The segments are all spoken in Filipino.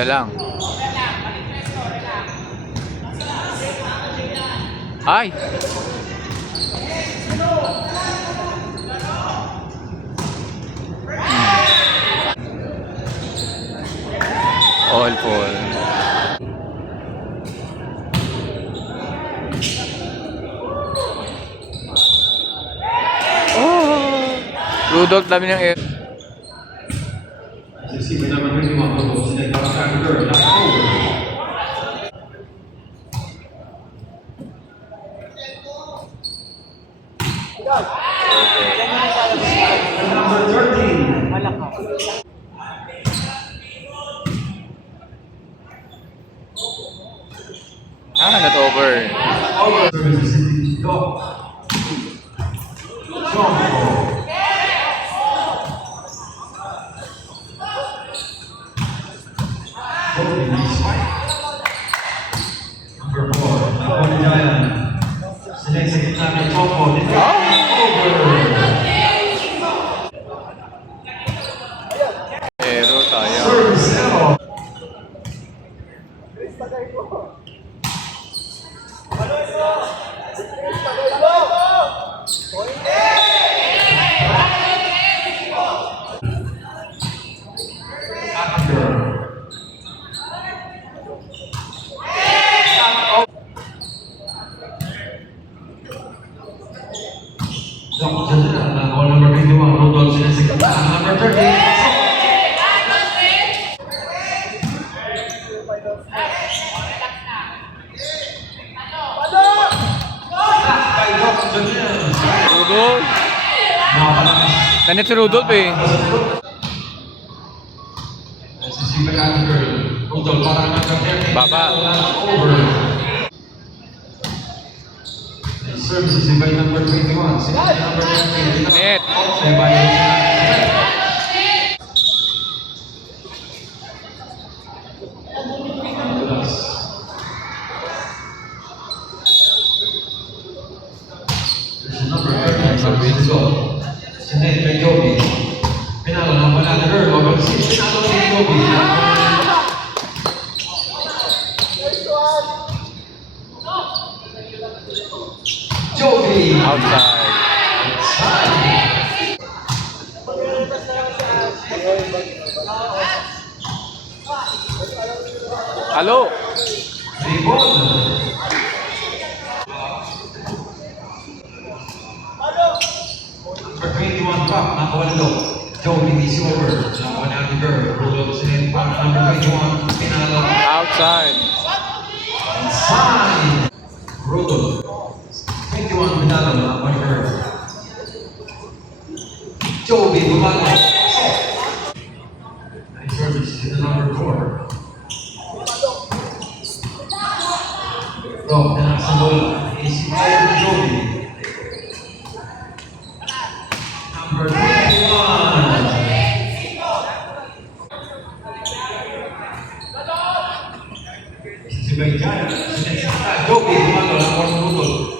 Isa lang. Ay! All ball. Oh! Rudolph, dami ng air. Sisipa naman rin yung mga pagod sila para sa girl na over. Number 13. Not over. Over. Services go. Jumbo. Number 4, Napoli Giant. Sinesik namin Choco. Over. Pero tayo. Service error. Number 21, Rudolph Sinesik. Number 30. Rudolph. Nanit si Rudolph eh. Sisipa natin girl. Rudolph parang nagka-30. Baba. Over. Services by number 21. Sinesik number 20. Net. Service go. Sinet kay Joby. Pinalo na pala na girl. Over 6. Pinalo kay Joby. Joby. Outside. Halo. Rebound. Number 21 drop. Nakawalo. Joby is over. Nakawa natin girl. Rudolph Sinet. Number 21. Pinalo. Outside. Inside. Rudolph. 21 Pinalo. Nakawa ni girl. Joby bumalo. Nice service to the number 4. Go, kena sa bola. Easy fire to Joby. Number 21. Si Bayjan. Sinesita. Joby bumalo. Nakawa ni Rudolph.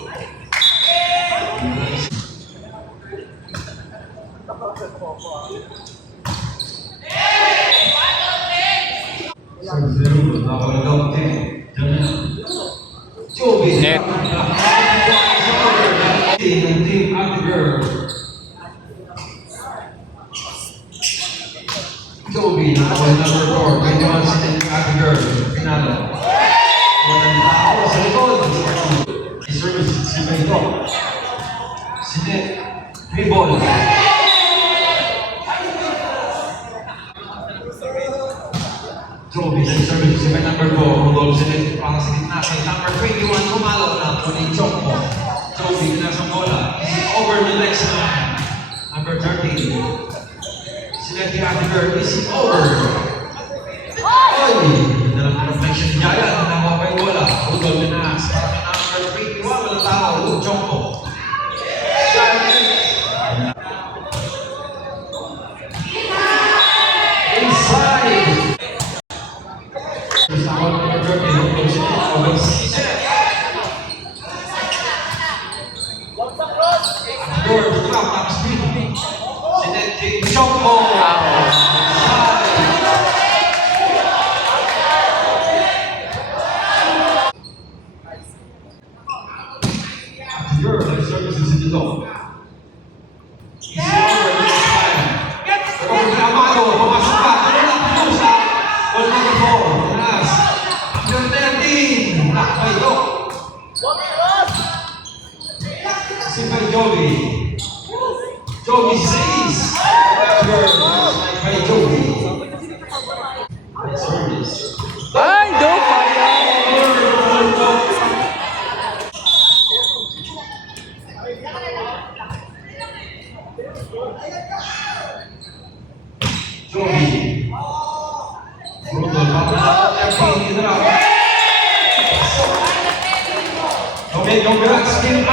Net. Joby, nakawal number 4. 21 Sinet at the girl. Pinalo. Walang tao sa likod. I-service si Bayto. Sinet. Reball. Joby, nag-service si Bay number 4. Rudolph Sinet para sa gitna. Kay number 21, kumalo na po ni Choco. Joby, nasa bola. Over the next man. Number 13. Sinet at the girl. Is over. Oy! Dalam reflection ni Jaya. Nawa pa yung bola. Rudolph Sinet. Para kay number 21. Walang tao. Choco. Inside. Okay, congrats, Kim